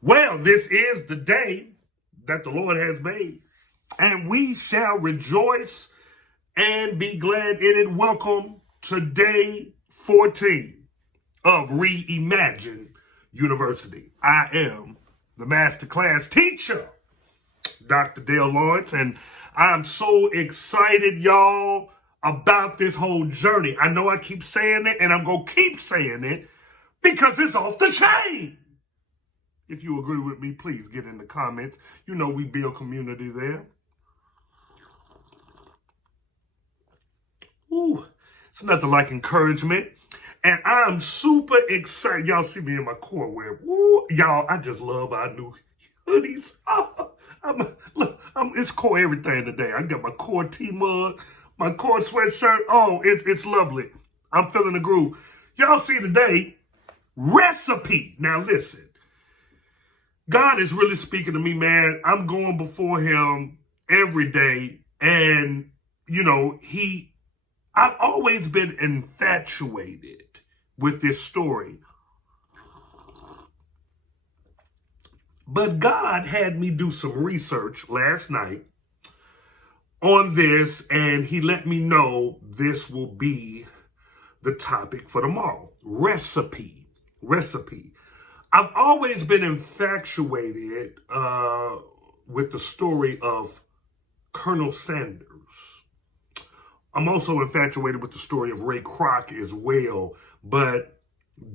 Well, this is the day that the Lord has made, and we shall rejoice and be glad in it. Welcome to day 14 of Reimagine University. I am the masterclass teacher, Dr. Dale Lawrence, and I'm so excited, y'all, about this whole journey. I know I keep saying it, and I'm going to keep saying it because it's off the chain. If you agree with me, please get in the comments. You know we build community there. Ooh, it's nothing like encouragement. And I'm super excited. Y'all see me in my core wear. Ooh, y'all, I just love our new hoodies. It's core everything today. I got my core tea mug, my core sweatshirt. Oh, it's lovely. I'm feeling the groove. Y'all see today, Re-Cipe. Now listen. God is really speaking to me, man. I'm going before him every day. And, I've always been infatuated with this story. But God had me do some research last night on this, and he let me know this will be the topic for tomorrow. Re-Cipe. I've always been infatuated with the story of Colonel Sanders. I'm also infatuated with the story of Ray Kroc as well, but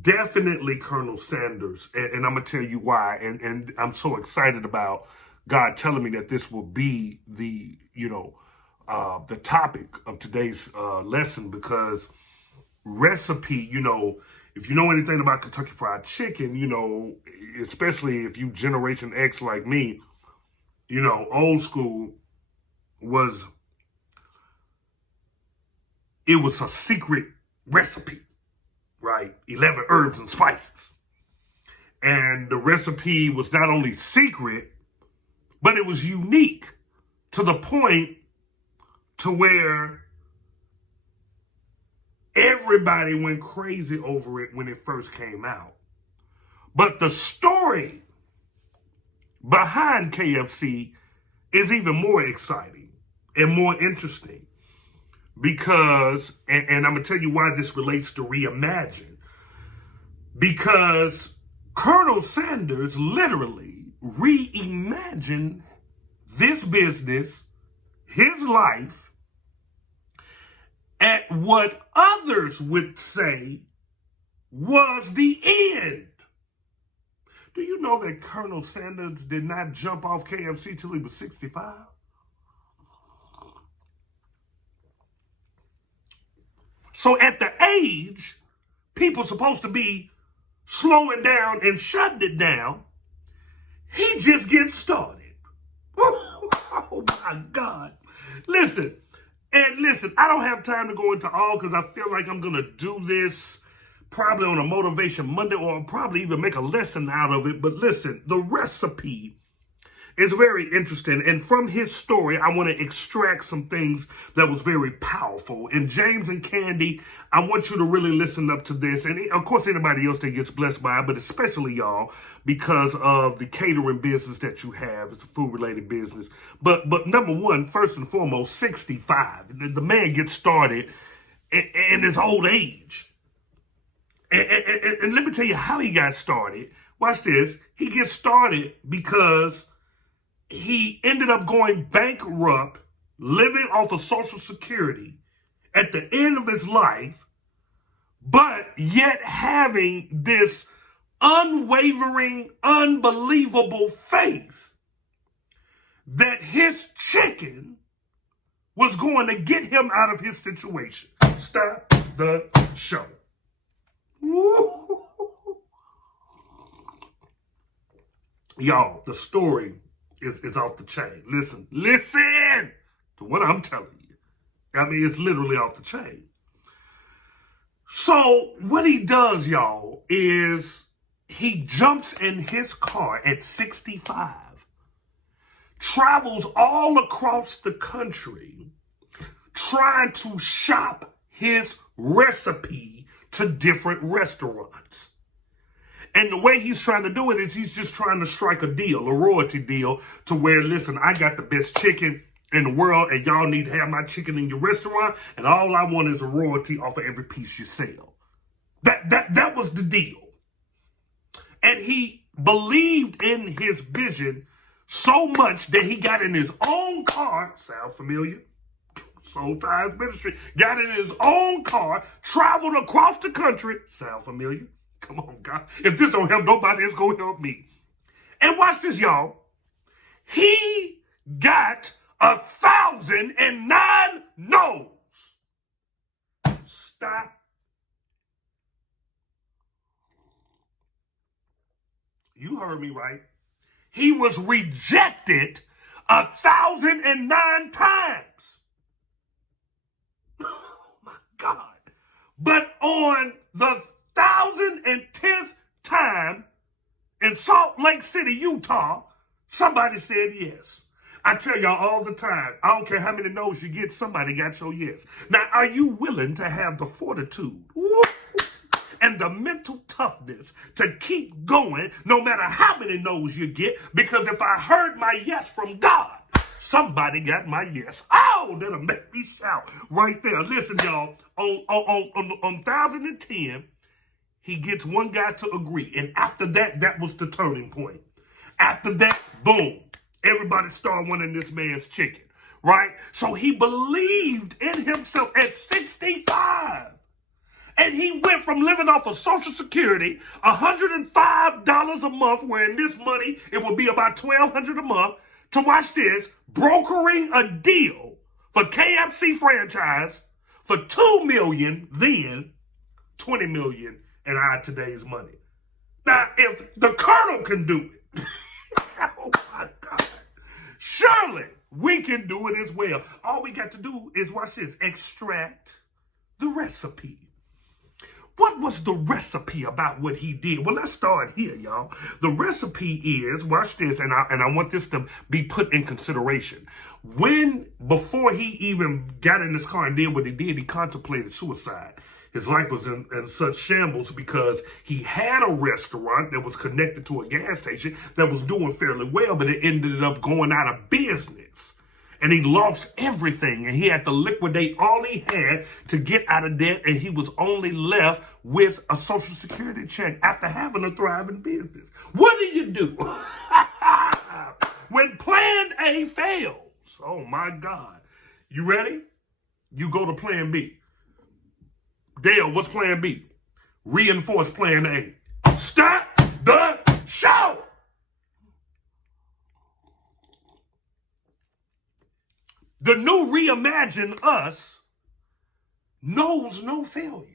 definitely Colonel Sanders. And I'm going to tell you why. And I'm so excited about God telling me that this will be the topic of today's lesson, because Re-Cipe, if you know anything about Kentucky Fried Chicken, especially if you Generation X like me, old school it was a secret recipe, right? 11 herbs and spices. And the recipe was not only secret, but it was unique to the point to where everybody went crazy over it when it first came out. But the story behind KFC is even more exciting and more interesting because, and I'm going to tell you why this relates to Reimagine, because Colonel Sanders literally reimagined this business, his life, at what others would say was the end. Do you know that Colonel Sanders did not jump off KFC till he was 65? So at the age people supposed to be slowing down and shutting it down, he just getting started. Oh my God. Listen, I don't have time to go into all because I feel like I'm going to do this probably on a Motivation Monday, or probably even make a lesson out of it. But listen, the recipe is very interesting. And from his story, I want to extract some things that was very powerful. And James and Candy, I want you to really listen up to this. And of course, anybody else that gets blessed by it, but especially y'all, because of the catering business that you have. It's a food-related business. But number one, first and foremost, 65. The man gets started in his old age. And let me tell you how he got started. Watch this. He gets started because he ended up going bankrupt, living off of Social Security at the end of his life, but yet having this unwavering, unbelievable faith that his chicken was going to get him out of his situation. Stop the show. Woo. Y'all, the story is off the chain. Listen to what I'm telling you. I mean, it's literally off the chain. So what he does, y'all, is he jumps in his car at 65, travels all across the country, trying to shop his recipe to different restaurants. And the way he's trying to do it is he's just trying to strike a deal, a royalty deal, to where, listen, I got the best chicken in the world, and y'all need to have my chicken in your restaurant, and all I want is a royalty off of every piece you sell. That was the deal. And he believed in his vision so much that he got in his own car. Sound familiar? Soul Ties Ministry. Got in his own car, traveled across the country. Sound familiar? Come on, God. If this don't help nobody, it's going to help me. And watch this, y'all. He got 1,009 no's. Stop. You heard me right. He was rejected 1,009 times. Oh my God. But on the 1,010th time in Salt Lake City, Utah, somebody said yes. I tell y'all all the time, I don't care how many no's you get, somebody got your yes. Now, are you willing to have the fortitude and the mental toughness to keep going no matter how many no's you get? Because if I heard my yes from God, somebody got my yes. Oh, that'll make me shout right there. Listen, y'all, on 1,010, he gets one guy to agree. And after that, that was the turning point. After that, boom, everybody started wanting this man's chicken, right? So he believed in himself at 65. And he went from living off of Social Security, $105 a month, where in this money, it would be about $1,200 a month, to watch this, brokering a deal for KFC franchise for $2 million, then $20 million in our today's money. Now, if the Colonel can do it, oh my God, surely we can do it as well. All we got to do is, watch this, extract the recipe. What was the recipe about what he did? Well, let's start here, y'all. The recipe is, watch this, and I want this to be put in consideration. Before he even got in his car and did what he did, he contemplated suicide. His life was in such shambles because he had a restaurant that was connected to a gas station that was doing fairly well, but it ended up going out of business. And he lost everything, and he had to liquidate all he had to get out of debt, and he was only left with a Social Security check after having a thriving business. What do you do when plan A fails? Oh, my God. You ready? You go to plan B. Dale, what's plan B? Reinforce plan A. Start the show! The new Reimagine Us knows no failure.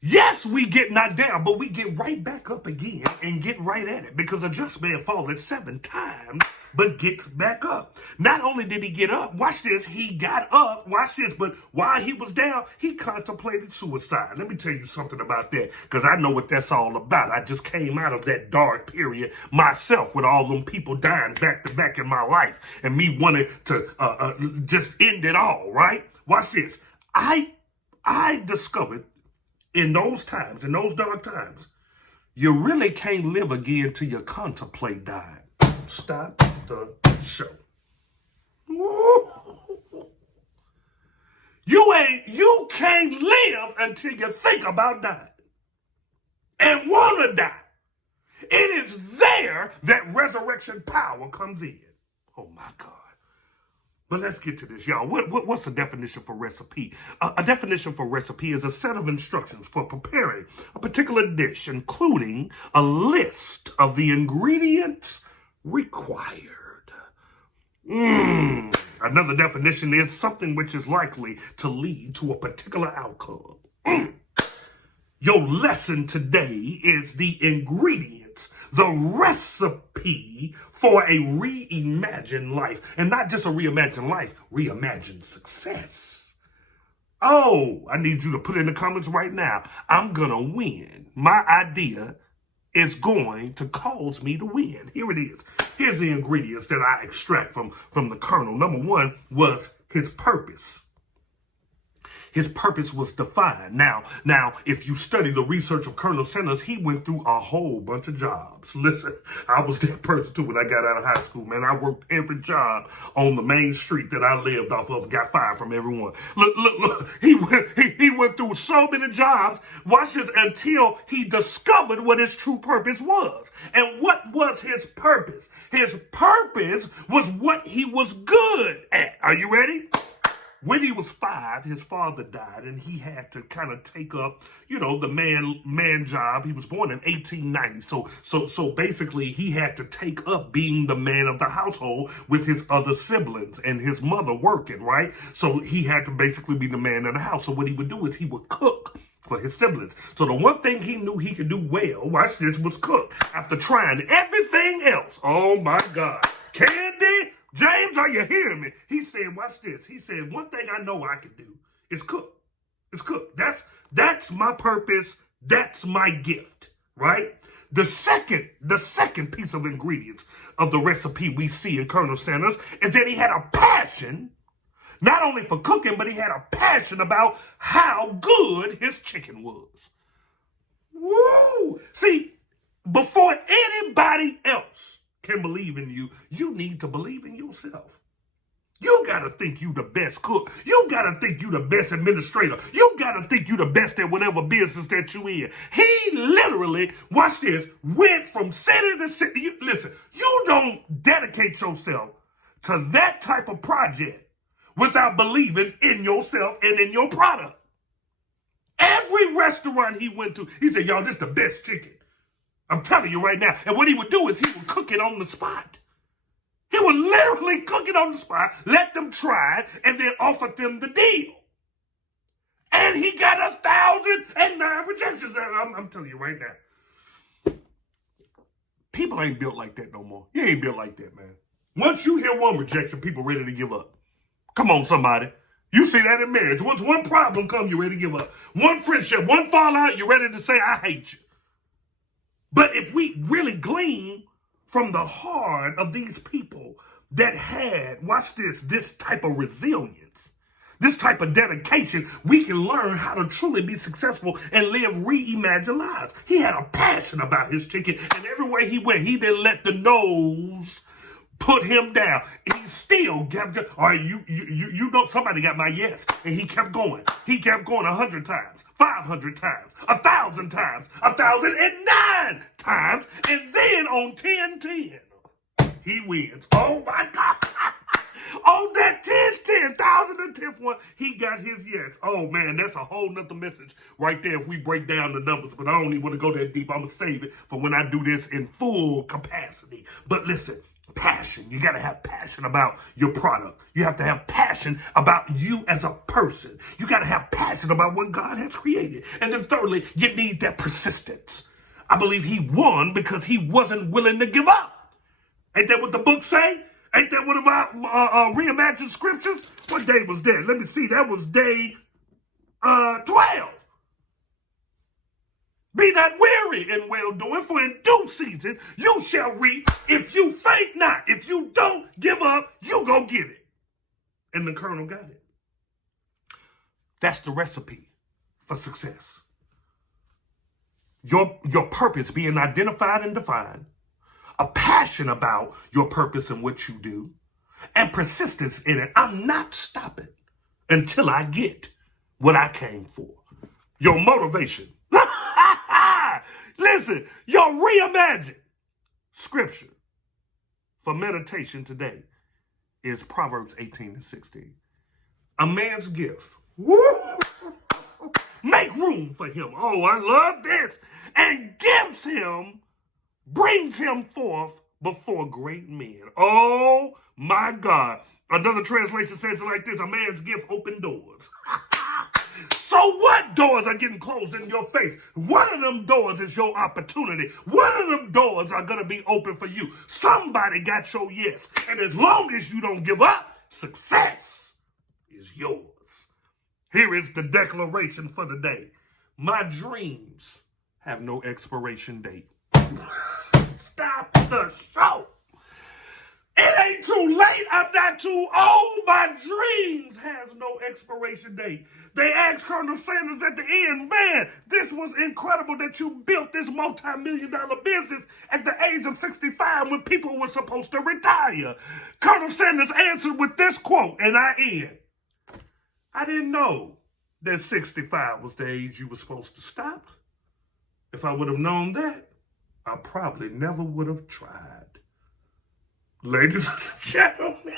Yes, we get knocked down, but we get right back up again and get right at it, because a just man falleth 7 times, but gets back up. Not only did he get up, watch this, he got up, watch this, but while he was down, he contemplated suicide. Let me tell you something about that, because I know what that's all about. I just came out of that dark period myself with all them people dying back to back in my life and me wanting to just end it all, right? Watch this. I discovered in those times, in those dark times, you really can't live again till you contemplate dying. Stop the show. You can't live until you think about dying and want to die. It is there that resurrection power comes in. Oh my God. But let's get to this, y'all. What's a definition for recipe? A definition for recipe is a set of instructions for preparing a particular dish, including a list of the ingredients required. Another definition is something which is likely to lead to a particular outcome. Your lesson today is the ingredients, the recipe for a reimagined life. And not just a reimagined life, reimagined success. Oh, I need you to put in the comments right now. I'm going to win. My idea is going to cause me to win. Here it is. Here's the ingredients that I extract from the Colonel. Number 1 was his purpose. His purpose was defined. Now, if you study the research of Colonel Sanders, he went through a whole bunch of jobs. Listen, I was that person too when I got out of high school, man. I worked every job on the main street that I lived off of, got fired from everyone. Look. He went through so many jobs, watch this, until he discovered what his true purpose was. And what was his purpose? His purpose was what he was good at. Are you ready? When he was 5, his father died, and he had to kind of take up, the man job. He was born in 1890, so basically he had to take up being the man of the household with his other siblings and his mother working, right? So he had to basically be the man of the house. So what he would do is he would cook for his siblings. So the one thing he knew he could do well, watch this, was cook. After trying everything else, oh my God, Candy, James, are you hearing me? He said, watch this. He said, one thing I know I can do is cook. It's cook. That's my purpose. That's my gift, right? The second piece of ingredients of the recipe we see in Colonel Sanders is that he had a passion, not only for cooking, but he had a passion about how good his chicken was. Woo! See, before anybody else can believe in you, you need to believe in yourself. You gotta think you the best cook. You gotta think you the best administrator. You gotta think you the best at whatever business that you in. He literally, watch this, went from city to city. Listen, you don't dedicate yourself to that type of project without believing in yourself and in your product. Every restaurant he went to, he said, y'all, this is the best chicken. I'm telling you right now. And what he would do is he would cook it on the spot. He would literally cook it on the spot, let them try it, and then offer them the deal. And he got 1,009 rejections. I'm telling you right now. People ain't built like that no more. You ain't built like that, man. Once you hear one rejection, people ready to give up. Come on, somebody. You see that in marriage. Once one problem comes, you're ready to give up. One friendship, one fallout, you're ready to say, I hate you. But if we really glean from the heart of these people that had, watch this type of resilience, this type of dedication, we can learn how to truly be successful and live reimagined lives. He had a passion about his chicken, and everywhere he went, he didn't let the nose put him down. He still kept going. All right, you know somebody got my yes. And he kept going. He kept going 100 times, 500 times, 1,000 times, 1,009 times. And then on 10-10, he wins. Oh my God. On that 1,010th one, he got his yes. Oh man, that's a whole nother message right there if we break down the numbers. But I don't even want to go that deep. I'm going to save it for when I do this in full capacity. But listen. Passion. You got to have passion about your product. You have to have passion about you as a person. You got to have passion about what God has created. And then thirdly, you need that persistence. I believe he won because he wasn't willing to give up. Ain't that what the book say? Ain't that one of our reimagined scriptures? What day was that? Let me see. That was day 12. Be not weary in well-doing, for in due season you shall reap if you faint not. If you don't give up, you go get it. And the colonel got it. That's the recipe for success. Your purpose being identified and defined, a passion about your purpose and what you do, and persistence in it. I'm not stopping until I get what I came for. Your motivation. Listen, your reimagined scripture for meditation today is Proverbs 18:16. A man's gift. Woo! Make room for him. Oh, I love this. And brings him forth before great men. Oh my God. Another translation says it like this: a man's gift open doors. So what doors are getting closed in your face? One of them doors is your opportunity. One of them doors are going to be open for you. Somebody got your yes. And as long as you don't give up, success is yours. Here is the declaration for the day. My dreams have no expiration date. Stop the show. It ain't too late. I'm not too old. My dreams has no expiration date. They asked Colonel Sanders at the end, man, this was incredible that you built this multi-million-dollar business at the age of 65 when people were supposed to retire. Colonel Sanders answered with this quote, and I end. I didn't know that 65 was the age you were supposed to stop. If I would have known that, I probably never would have tried. Ladies and gentlemen,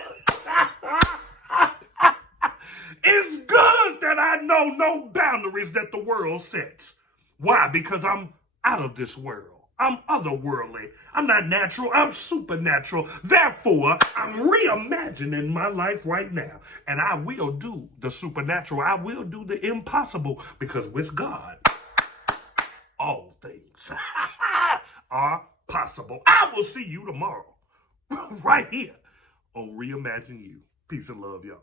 it's good that I know no boundaries that the world sets. Why? Because I'm out of this world. I'm otherworldly. I'm not natural. I'm supernatural. Therefore, I'm reimagining my life right now. And I will do the supernatural. I will do the impossible because with God, all things are possible. I will see you tomorrow. Right here on Reimagine You. Peace and love, y'all.